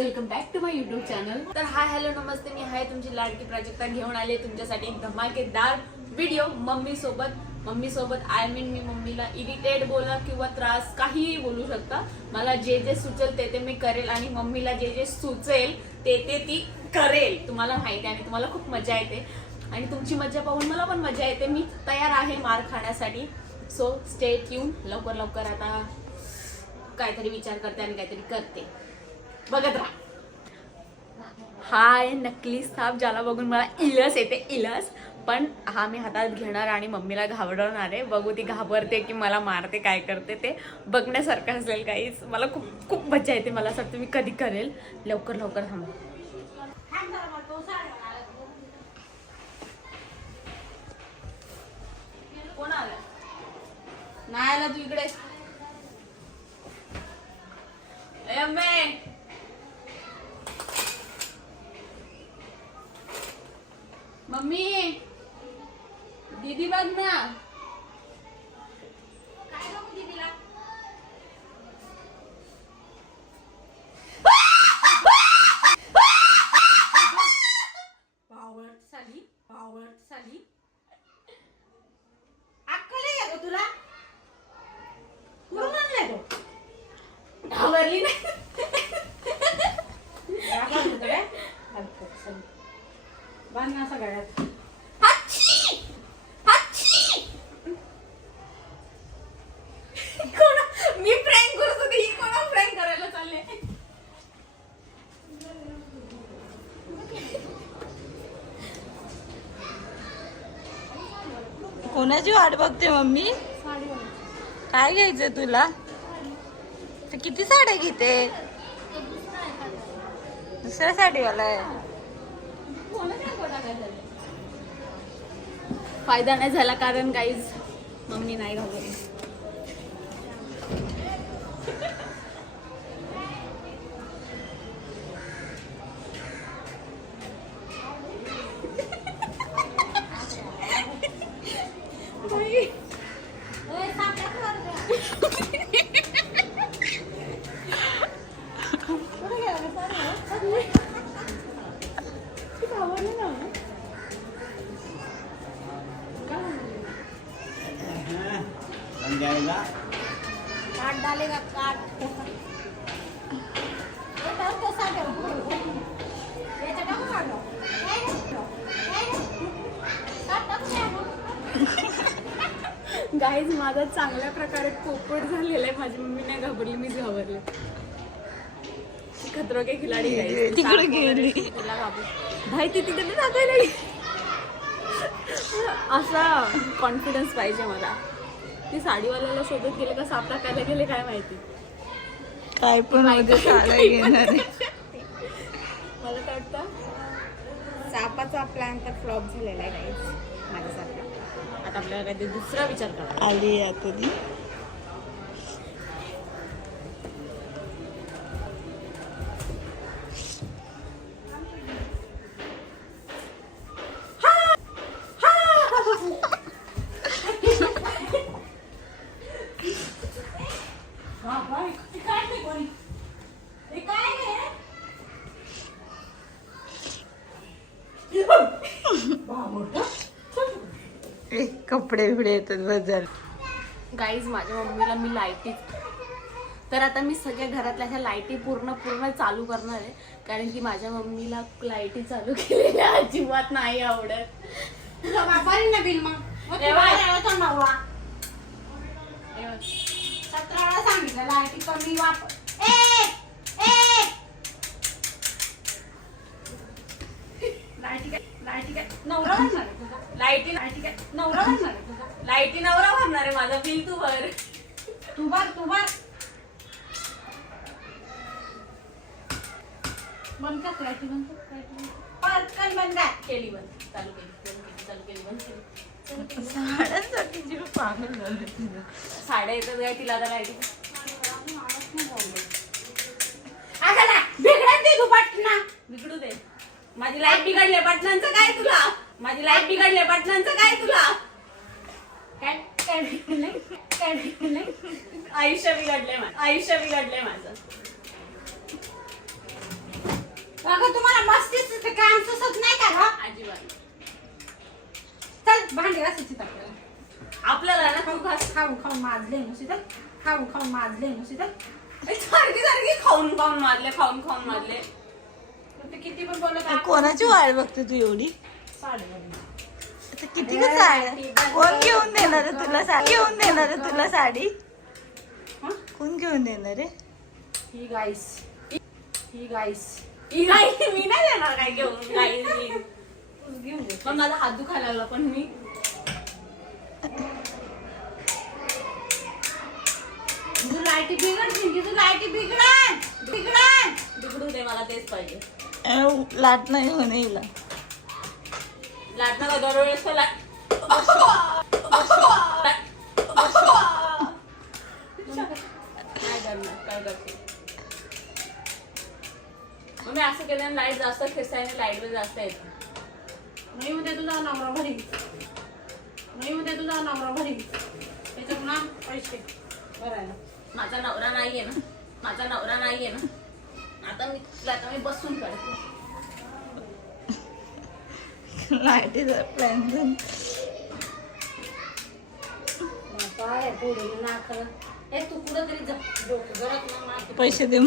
Welcome back to my YouTube channel. तर hi hello नमस्ते, मी आहे तुमची लाडकी प्राजक्ता घेऊन आले तुमच्यासाठी एक धमाकेदार व्हिडिओ मम्मी सोबत आय मीन मी मम्मीला इरिटेट बोला किंवा त्रास काहीही बोलू शकता. मला जे जे सुचेल ते मी करेल आणि मम्मीला जे जे सुचेल ते ती करेल. तुम्हाला माहिती आहे आणि तुम्हाला खूप मजा येते आणि तुमची मजा पाहून मला पण मजा येते. मी तयार आहे मार खाण्यासाठी. So stay tune. लवकर आता काहीतरी विचार करते आणि काहीतरी करते, बघत राहा. हाय नकली साप, ज्याला बघून मला इलस येते, इलस. पण हा मी हातात घेणार आणि मम्मीला घाबरवणार आहे. बघू ती घाबरते की मला मारते, काय करते ते बघण्यासारखं असेल. काहीच मला खूप मजा येते. मला असं वाटतं मी कधी करेल. लवकर थांब. कोण आलं? नाही आला तू इकडे. मम्मी दीदी बघ ना. काय बघू दीदीला? पावट साली अक्कल आहे का तुला? कुठून आणलाय तो? घाबरली नाही. बांधना सगळ्यात. मी प्रँक करत होते, ही कोणा प्रँक करायला चालले. कोणाची वाट बघते मम्मी? काय घ्यायचंय तुला? किती साड्या घेते? दुसऱ्या साडीवाला आहे. फायदा नाही झाला कारण गाईज मम्मी नाही घालवली. काट डालेगा काट. गाईज माझा चांगल्या प्रकारे पोपट झालेला आहे. माझी मम्मी नाही घाबरली, मीच घाबरले. खतरो के खिलाडी गाईज तिकडे गेली. तिला घाबर भाई, ती तिकडे टाकायला गेली. असा कॉन्फिडन्स पाहिजे मला. ती साडीवाल्याला शोधत गेले का साप टाकायला गेले काय माहिती. काय पण साड्या घेणार. मला काय वाटतं सापाचा प्लॅन तर फ्लॉप झालेला आहे गाईज माझ्यासारखा. आता आपल्याला काहीतरी दुसरा विचार करा. आली आता ती. कपडे बिडे येतात बदल. गाईज माझ्या मम्मीला मी लाईटी, तर आता मी सगळ्या घरातल्या ह्या लाईटी पूर्ण चालू करणार आहे. कारण की माझ्या मम्मीला लाईटी चालू केलेल्या अजिबात नाही आवडत. सांगितलं लाईटी कमी वापर. लाईटी नवरा भरणार आहे माझा. बिल तू भर. तू भर. बंद कर लाईटी. पटकन बंद केली बंद. चालू केली बंद केली. साड्यांसाठी जीव पागल झालं तिला. साड्या येतात काय तिला आता लाईटी. बिघडू दे. माझी लाईफ बिघडले बटनांचं काय तुला? माझी लाईफ बिघडले बटनांचं काय तुला? काय बिघडलंय? काय बिघडलंय? आयुष्य बिघडले माझं. अगं तुम्हाला मस्तीच काम सुचत नाही का ग? अजिबात. चल भांडी घासायची आपल्याला. आपल्याला ना खूप खाऊन माजले नुसते तर. खाऊन माजले नुसते तर. सारखी खाऊन मारले. ते किती पण बोलत आहे. कोणाची वाट बघते तू एवढी? साडीवाली. आता किती का साडी? कोण घेऊन देणार आहे तुला साडी? हं? कोण घेऊन देणार आहे? ही गाईस. ही गाई मी नाही देणार काय घेऊन गाई घेऊन दे. पण माझा हात दुखायला लागला पण मी तुझं लाईटी बिघडू दे मला तेच पाहिजे. लाट नाही होणे हिला. लाटणं का दरवेळेस तो लाट नाही करणार काय करते मग मी असं केल्याने लाईट जास्त खेचायने लाईट बिल जास्त येते. नाही म्हणते तुझा नवरा भरी. त्याच्यात ना पैसे भरायला. माझा नवरा नाहीये ना. आता मी बसून करते. लाईटीचा प्लॅन काय पुढे ना खरं. ए तू कुठं तरी जा. डोकं घरात ना मार. पैसे दे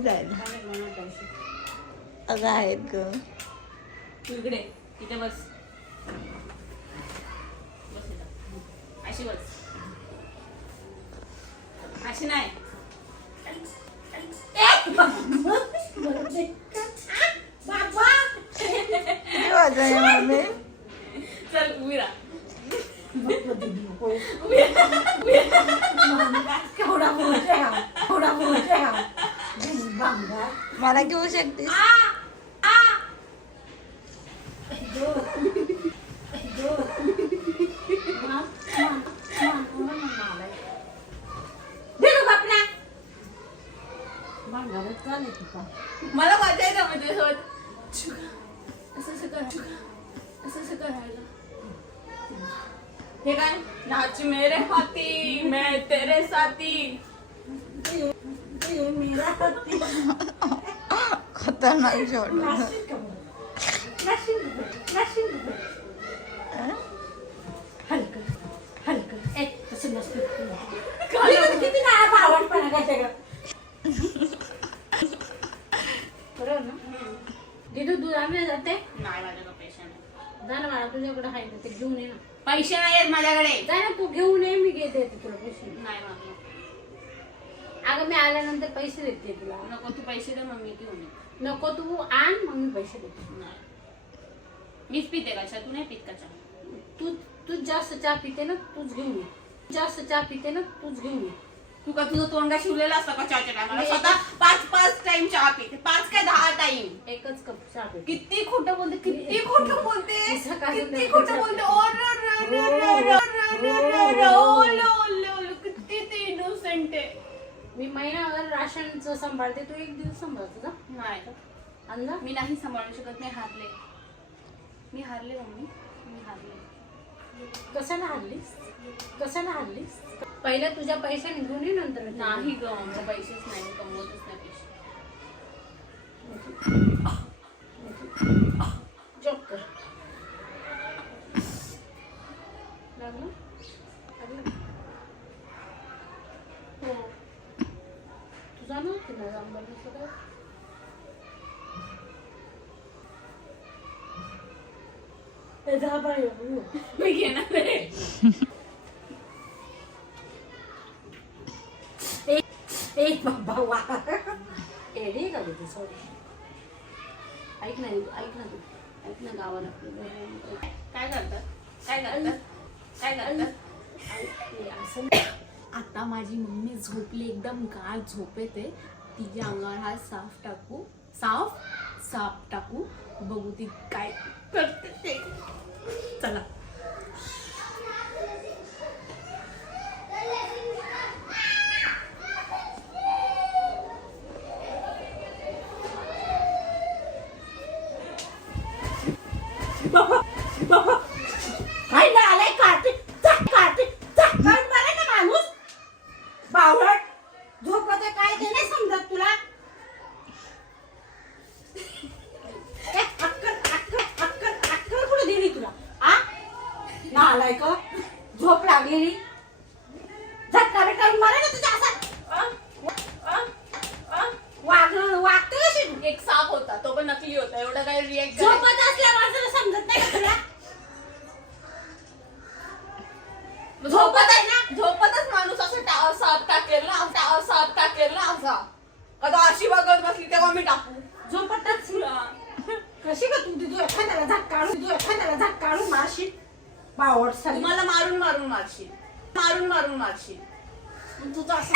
जायला. पैसे. अगं आहेत ग. तू इकडे इथे बस इथं. अशी बस. अशी नाही. बाबा किती वाजले मम्मी? चल उभी राहा. केवढा मोठा हा. बांगा. मला घेऊ शकतेस? मला वाचायचं म्हणजे असं करायला. हे काय नाच मेरे हाथी मैं तेरे साथी. खतरनाक शॉट. हलक एक कसं नसतं. किती नाही आवडपणा काय बरोबर ना. दिदू दूध आणले जाते. नाही माझ्याकडे पैसे नाही. जा ना मला तुझ्याकडे आहे ना ते घेऊन ये ना. पैसे नाही आहेत माझ्याकडे. जा ना तू घेऊन ये मी देते तुला पैसे. नाही मागलो. अगं मी आल्यानंतर पैसे देते तुला. नको तू पैसे दे मग मी घेऊन ये. नको तू आण मग मी पैसे देते. नाही मीच पिते का चहा? तू नाही पित का चहा? तू जास्त चहा पिते ना तूच घेऊन ये. तू का तुझं तोंड का शिवलेलं असतं का चहाच्या टायमाला? स्वतः 5 टाइम चहा पिते. 5 काय 10 टाइम. एकच कप चहा पिते. किती खोटं बोलते. किती खोटं बोलते. किती ते इनोसेंट आहे. मी महिनाभर राशनचं सांभाळते तू एक दिवस सांभाळतो का? नाही अंदा मी नाही सांभाळू शकत. मी हारले मम्मी. मी हारले. कशाला हल्लीस पहिल्या तुझ्या पैशाने घेऊन ये नंतर नाही ग आमचे पैसेच नाही. मी कमवतच नाही पैसे. जॉब कर. लागलं? हो तुझा ना तिला जांभर काय मी घेणार आहे. एक बाबा वा एडी का तू सॉरी. ऐक ना गावाला काय करतात असं आता माझी मम्मी झोपली. एकदम गाढ झोप येते. तिच्या अंगावर हा साफ टाकू बघू ती काय करते ते. चला रिएक्ट झोपत असल्या माणसाला समजत नाही का तुला? झोपत आहे ना, झोपतच माणूस असं साप टाकेल ना, साप टाकेल ना असा. आता अशी बघत बसली तेव्हा मी टाकू. झोपतच कशी का तू एखाद्याला झाक काढून मारशील बावड साली. तुम्हाला मारून मारून मारशील, मारून मारून मारशील. तुझं असं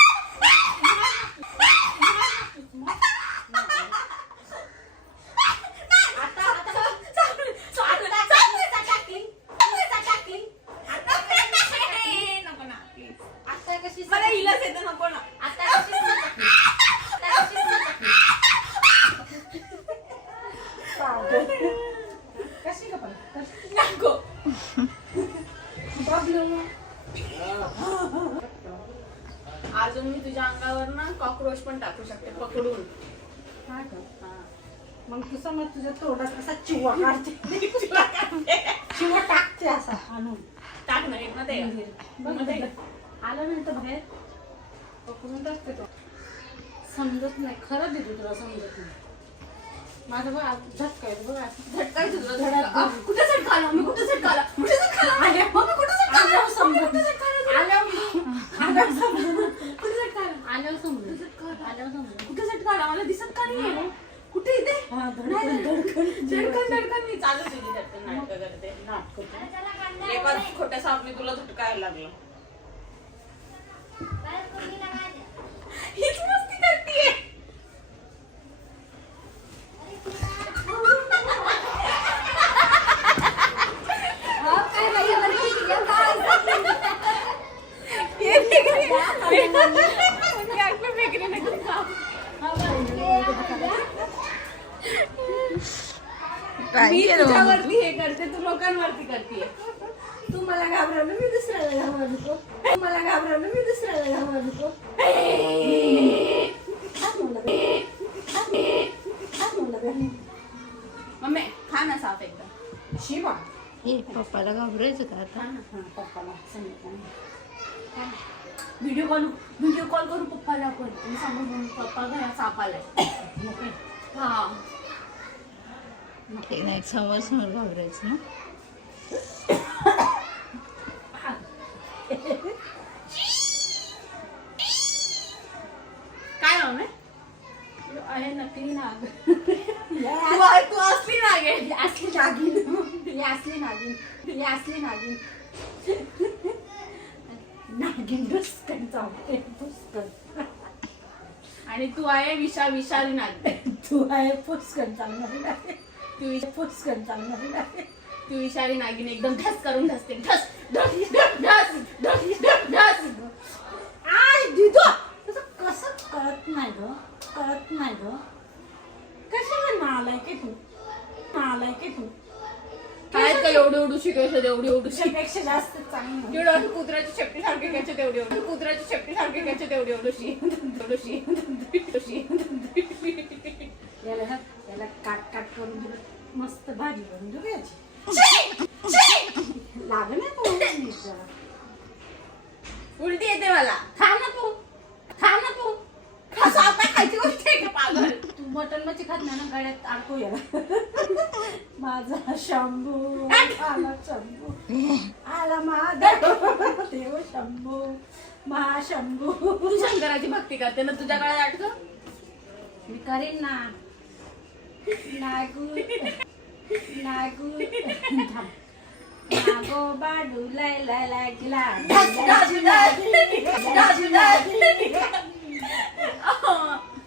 आता कशी मला हिलाच येतं नको ना. कशी का पण नको. अजून मी तुझ्या अंगावर ना कॉक्रोच पण टाकू शकते पकडून. हा का? मग तू समज तुझ्या तोंडात कसा चिवा काढते चिवा टाकते असा आणून टाक ना एक ना ते. बघ मध्ये. आलं नाही तर बाहेर पकडून टाकते तो. समजत नाही खरं देतो तुला समजत नाही. माझं बघ झटका येतो बघा झटका येतो तुला, झटका. कुठे झटका आला? मी कुठे झटका आला? कुठे झटका आला? मम्मी कुठे झटका आला? आल्यावर समजत कुठे झटका आला? आल्यावर समजत कुठे झटका आला? आल्यावर समजत आल्यावर समजत कुठे झटका आला? मला दिसत का नाही? कुठे इथे? हा धडकन झटकन मी चालू तुझी झटकन नाटकं करते. नाटक एका खोट्या सापनी तुला झटकायला लागलं. हीच मस्ती करतीये. मी तुझ्यावरती हे करते, तू लोकांवरती करतीये. तू मला घाबरवलं मी दुसऱ्याला घाबरतो तू मला घाबरवलं मी दुसऱ्याला घाबरतो मम्मी खा ना साप एकदम. शिवा पप्पाला घाबरायचं का आता? पप्पाला सांगितलं व्हिडिओ कॉल करू पप्पाला पण. मी सांगू पप्पा घरात साप आलाय. हा ते नाही समोर समोर घाबरायचं ना. काय नाव नाही? आहे नकली नाग तू असली नागे. असली नागिन ही असली नागिन ही असली नागिन नागिन दुसकन चावते पुष्कन. आणि तू आहे विषारी नाग. तू आहे पुष्कन चालणार पुष्कन चालणार तू विषारी नागिन एकदम ढस करून ढसते. ढस ढस ढस ढस ढस ढस ढस. आय दिदो तसं कसं कळत नाही ग कशाला नालाय की तू काय का एवढं शिकायचं एवढी त्यापेक्षा जास्त चांगलं जेवढं कुत्र्याची शेपटी सारखी घ्यायचं तेवढी कुत्र्याची शेपटी सारखी घ्यायचं तेवढी याला काट करून दिलं मस्त भाजी करून देऊ याची लाग ना तू उलटी येते मला. खा ना तू साप खायची गोष्ट आहे का पागल? तू मटन मच्छी खात नाही ना गळ्यात अडकू याला माझा शंभू आला माधव देव शंभू महाशंभू. तू शंकराची भक्ती करते ना, तुझ्या गळ्यात अडकं. मी करीन ना नागू नागो बाडू लाय लागला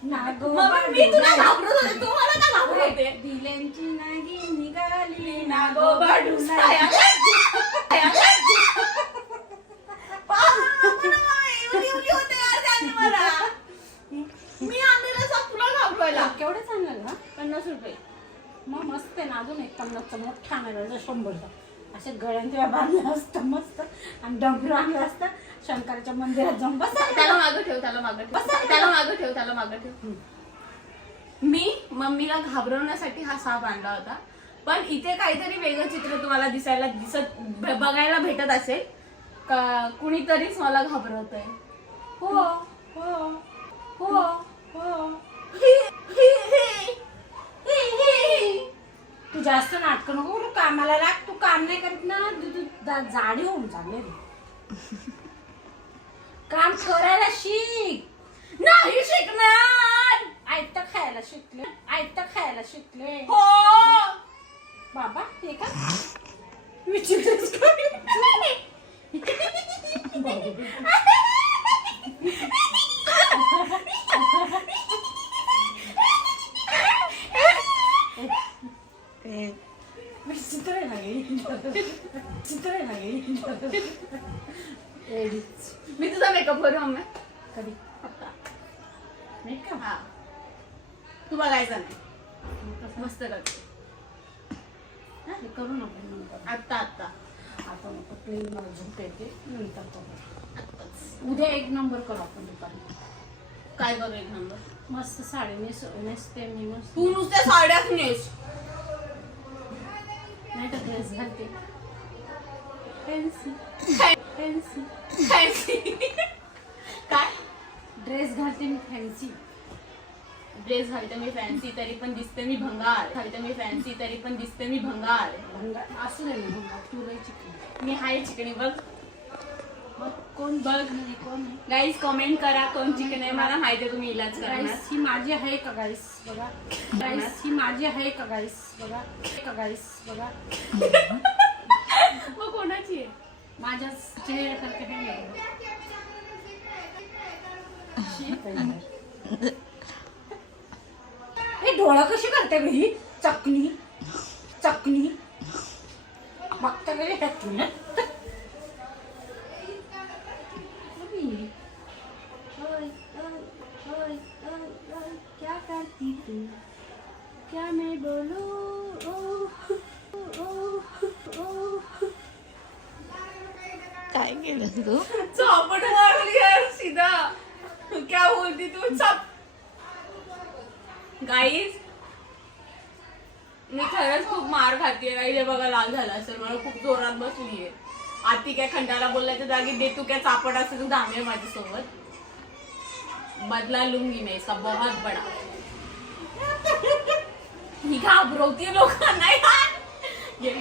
नागो मी तुला घाबरत होते, तू मला का घाबरत होते? दिल्यांची नागी निघाली नागो बाडू मी आणलेला साप तुला घाबरवायला. केवढे चांगलं ना 50 रुपये. मग मस्त आहे ना. अजून एक 50चा मोठा आणायला 100चा असे गळ्यांच्या बांधलं असतं मस्त आणि डबरू आणलं असतं शंकराच्या मंदिरात जाऊन त्याला मागं ठेव. मी मम्मीला घाबरवण्यासाठी हा साप आणला होता, पण इथे काहीतरी वेगळं चित्र तुम्हाला बघायला भेटत असेल का कुणीतरीच मला घाबरवतंय. हो हो हो हो जाडी होऊन चालले रे. काम करायला शिक. नाही शिकणार. आयतं खायला शिकले. आयतं खायला शिकले. हो बाबा हे का विचित्रच काय. विचित्र आहे ना गे. विचित्र आहे ना गे. एडीच. मी तुझा मेकअप करू मम्मी. कधी आता नाही का. हा तू बघायचा नाही. मस्त करते हे करू नको नंतर. आत्ता आत्ता आता नको क्लीन मला झोप येते नंतर करू. आत्ताच. उद्या एक नंबर करू आपण दुपारी. काय करू एक नंबर. मस्त साडी नेसते मी मस्त. तू नुसत्या साड्याच नेस. नाही तर ड्रेस घालते. फॅन्सी फॅन्सी फॅन्सी काय ड्रेस घालते मी फॅन्सी. ड्रेस घालते मी फॅन्सी तरी पण दिसते मी भंगार. घालते मी फॅन्सी तरी पण दिसते मी भंगार. भंगार असू दे ना भंगार. तू लई चिकन. मी हाय चिकणी बघ. मग कोण बघ नाही कोण नाही. गाईज कमेंट करा कोण चिकन आहे. मला माहिती आहे तुम्ही इलाज करणार. गाईस ही माझी आहे का गाईस बघा. गाईस ही माझी आहे का गाईस बघा. का गाईस बघा. मग कोणाची आहे. माझ्या चेहऱ्यासारखे आहे ना. हे डोळा कशी करते ग ही. चकली चकली मागच्या घरी टाकली ना. क्या करती तू क्या मैं बोलूं. काय केलं तू? चापट मारली यार सीधा. क्या बोलती तू. चाप. गाईज मी खरंच खूप मार खातीये. गाईज हे बघा लाल झाला असेल. मला खूप जोरात बसलीये. आती काय खंडाला बोलल्याच्या जागी दे तू क्या चापट असेल तू धामे माझ्यासोबत. बदला लूंगी मैं इसका बहुत बड़ा. ही घाबरवतीये लोकांना यार. ये.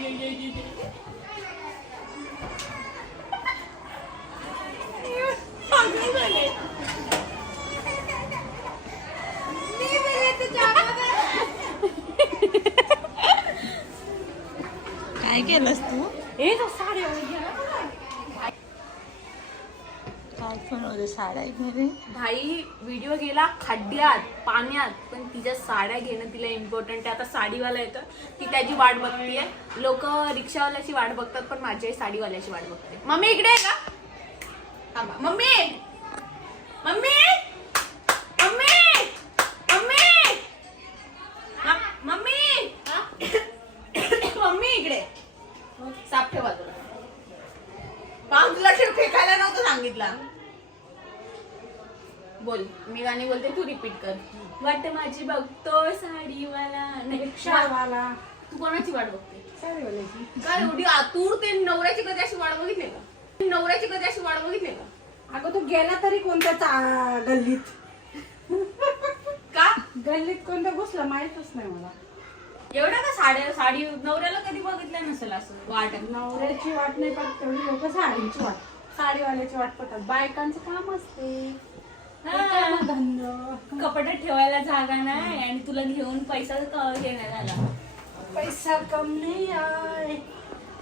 पागल झाले. काय केलंस तू? हे तो साडी गेला. काय पण होते साड्या घरी. भाई व्हिडिओ गेला खड्ड्यात पाण्यात पण तिच्या साड्या घेणं तिला इम्पॉर्टंट आहे. आता साडीवाला येतं ती त्याची वाट बघतीये. लोक रिक्षावाल्याची वाट बघतात पण माझी साडीवाल्याची वाट बघते. मम्मी इकडे आहे का. थांबा. Mummy mummy mummy mummy mummy mummy इकडे. साप ठेवा तुला. बाजूला ठेव. फेकायला नव्हतं सांगितलं. बोल. मी गाणी बोलते तू रिपीट कर. वाट माझी बघतो साडीवाला. नाही रिक्षावाला. तू कोणाची वाट बघते. साडीवाल्याची. काय एवढी आतूर. ते नवऱ्याची कधी अशी वाट बघितली का. नवऱ्याची कधी अशी वाट बघितली का. अगं तू गेला तरी कोणत्या गल्लीत. का गल्लीत कोणत्या घुसला माहितच नाही मला. एवढं का साडी नवऱ्याला कधी बघितलं नसेल असं वाट. नवऱ्याची वाट नाही पाहत तेवढी लोक साडीची वाट. साडीवाल्याची वाट पाहतात. बायकांचं काम असते. धंदा कपड्यात ठेवायला जागा नाही आणि तुला घेऊन पैसा घेण्यात आला. पैसा कम नाही आहे.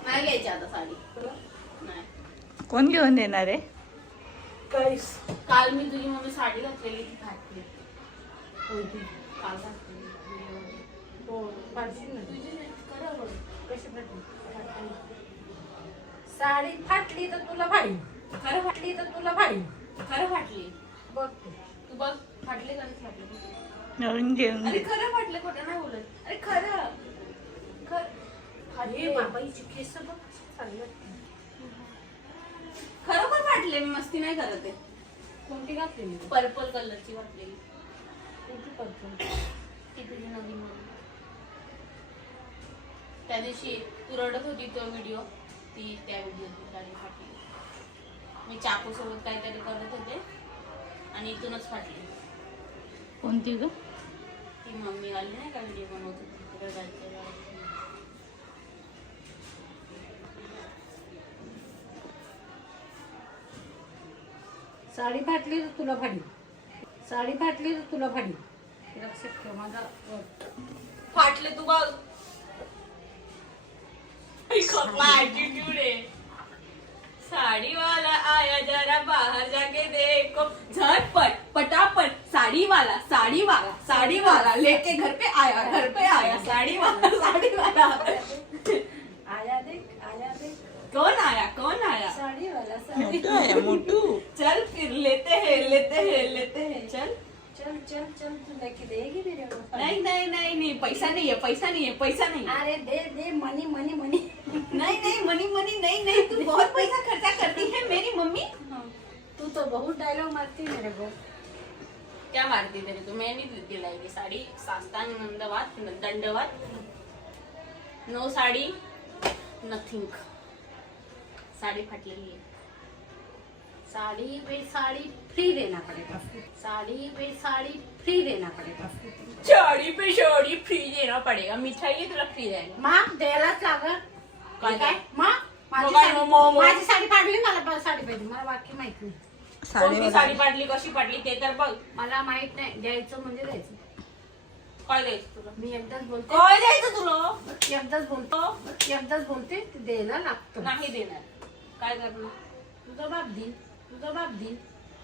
नाही घ्यायची आता साडी. नाही. कोण घेऊन देणार आहे? काहीच. काल मी तुझी मम्मी साडी घातलेली ती फाटली. कोणती. काल घातलेली. हो फाटली ना. तुझी खरं बोल. कशी फाटली. साडी फाटली तर तुला भारी. खरं फाटली तर तुला भारी. खरं फाटली. बघ तू बघ फाटले का नाही फाटले. नवीन घेऊन अरे दे. खरं फाटले खोटं नाही बोलत. अरे खरं अरे बाबाईची केस बघ कशी चालली. खरोखर फाटले. मी मस्ती नाही करत आहे. कोणती घातलेली. पर्पल कलरची वाटलेली. कोणती पर्पल. ती तुझी नवीन मम्मी. त्या दिवशी तू रडत होती तो व्हिडिओ. ती त्या व्हिडिओची गाडी फाटली. मी चाकू सोबत काहीतरी करत होते आणि इथूनच फाटली. कोणती ग? ती मम्मी आली नाही का व्हिडिओ बनवत होती. साडी फाटली तर तुला फाडी, साडी फाटली तर तुला फाडी. लक्षात ठेव माझा word. फाटले तू बघ. ऍटिट्यूड आहे. साड़ी वाला आया जरा बाहर जाके देखो, झटपट पटापट साड़ी वाला लेके घर पे आया साड़ी वाला आया देख कौन आया साडी वाला साडी. मोठू आहे मोठू. चल फिर लेते हैं चल. चल तू लेके देगी मेरे को. नहीं पैसा नहीं है. अरे दे मनी नहीं मनी नहीं तू बहुत पैसा खर्चा करती है मेरी मम्मी. तू तो बहुत डायलॉग मारती है मेरे को. क्या मारती तेरी तू. मैं नहीं दिलाई साड़ी. सास्तांग दंडवात नो साड़ी नथिंग. साड़ी फाटलेली आहे. साड़ी पे साड़ी फ्री देना पड़ेगा. साड़ी पे साड़ी फ्री देना पड़ेगा. साड़ी पे साड़ी फ्री देना पड़ेगा. मिठाई आहे तुला फ्री द्यायला. माँ द्यायलाच लागल. काय? माँ माझी काय साडी- मो- मो- माझी साडी फाटली, मला साडी पाहिजे. मला बाकी माहित नाही. कोणती साडी पाडली कशी पाडली ते तर बघ. मला माहित नाही. द्यायचं म्हणजे द्यायचं. काय द्यायचं तुला. मी एकदाच बोलते, काय द्यायचं तुला. एकदाच बोलते ते द्यायला लागतं. नाही देणार. काय करणार. तुझा बाप दिन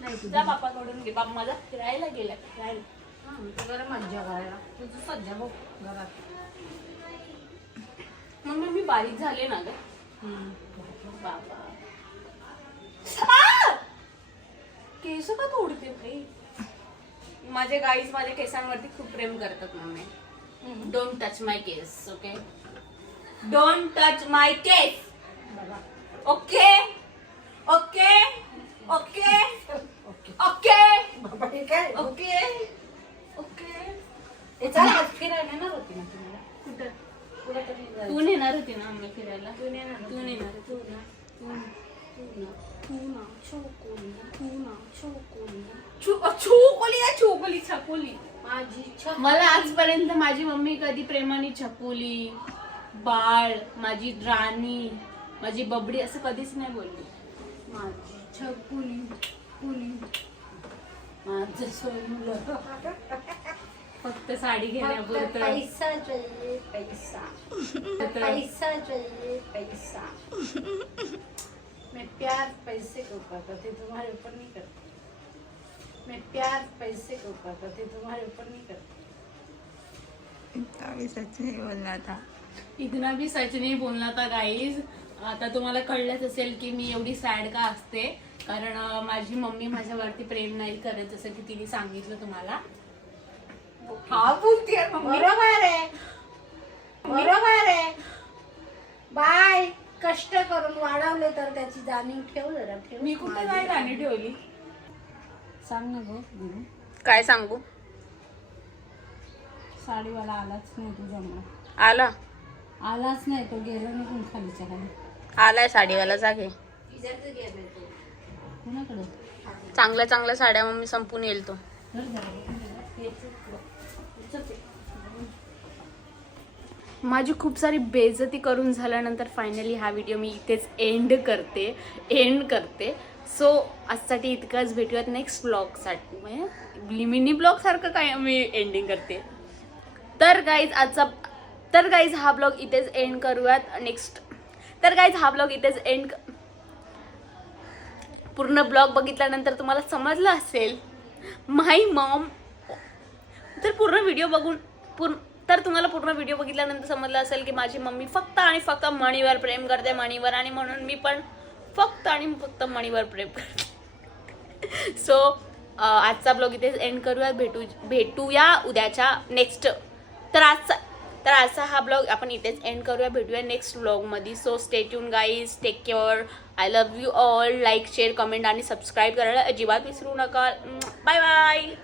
नाही तुझा बापाकडून घे. बाप माझा फिरायला गेला. जरा मज्जा करायला. तुझं सज्जा बघ घरात. मग मी बारीक झाले ना ग. बाबा केस का तोडते भाई. माझे गाईज माझ्या केसांवरती खूप प्रेम करतात mummy. Don't touch my case. Okay don't touch my case. Okay okay okay okay बाबा हे काय ओके ओके. हे चल आज फिरायला येणार होती ना तुम्हाला. कुठं कुठेतरी तू जायचं. नेणार होती ना आम्ही फिरायला. तू नेणार होती. तू नेणार तू ना छोकोली छोकोली छकोली. माझी मला आजपर्यंत माझी मम्मी कधी प्रेमाने छकुली, बाळ, माझी राणी, माझी बबडी असं कधीच नाही बोलली. माझी छकुली माझं सोनलं. फक्त साडी घेण्यापुरतं. पैसा चाहिए पैसा. मैं प्यार पैसे के ऊपर करती, तुम्हारे ऊपर नहीं करती. मैं प्यार पैसे के ऊपर करती, तुम्हारे ऊपर नहीं करती. सच नाही बोलला था. इतना भी सच नाही बोलला था गाईज. आता तुम्हाला कळलंच असेल की मी एवढी सॅड का असते. कारण माझी मम्मी माझ्यावरती प्रेम नाही करत जसं की तिने सांगितलं तुम्हाला. हा बोलते बरोबर आहे. बाय. कष्ट करून वाढवले तर त्याची जाणीव ठेव जरा. ठेव. मी कुठे काय राणी ठेवली. सांग ना गो. काय सांगू. साडीवाला आलाच नाही तुझ्यामुळे. आलाच नाही तो. गेला निघून खालीच्या खाली. आलाय साडीवाला जागे. कुणाकडे चांगल्या साड्या मम्मी संपून येईल तो. माझी खूप सारी बेइज्जती करून झाल्यानंतर फायनली हा व्हिडिओ मी इथेच एंड करते. सो आजसाठी इतकंच. भेटूयात नेक्स्ट ब्लॉगसाठी. म्हणजे मिनी ब्लॉग सारखं काय मी एंडिंग करते. तर गाईज हा ब्लॉग इथेच एंड करूयात. हा ब्लॉग इथेच एंड. पूर्ण ब्लॉग बघितल्यानंतर तुम्हाला समजलं असेल माय मॉम. तर पूर्ण व्हिडिओ बघितल्यानंतर समजलं असेल की माझी मम्मी फक्त आणि फक्त मणीवर प्रेम करते. आणि म्हणून मी पण फक्त आणि फक्त मणीवर प्रेम करते. सो आजचा ब्लॉग इथेच एंड करूया. भेटूया उद्याच्या नेक्स्ट. तर आजचा हा ब्लॉग आपण इथेच एंड करूया. भेटूया नेक्स्ट ब्लॉगमध्ये. So stay tune guys. Take care. I love you all. Like share comment आणि सबस्क्राईब करायला अजिबात विसरू नका. Bye bye.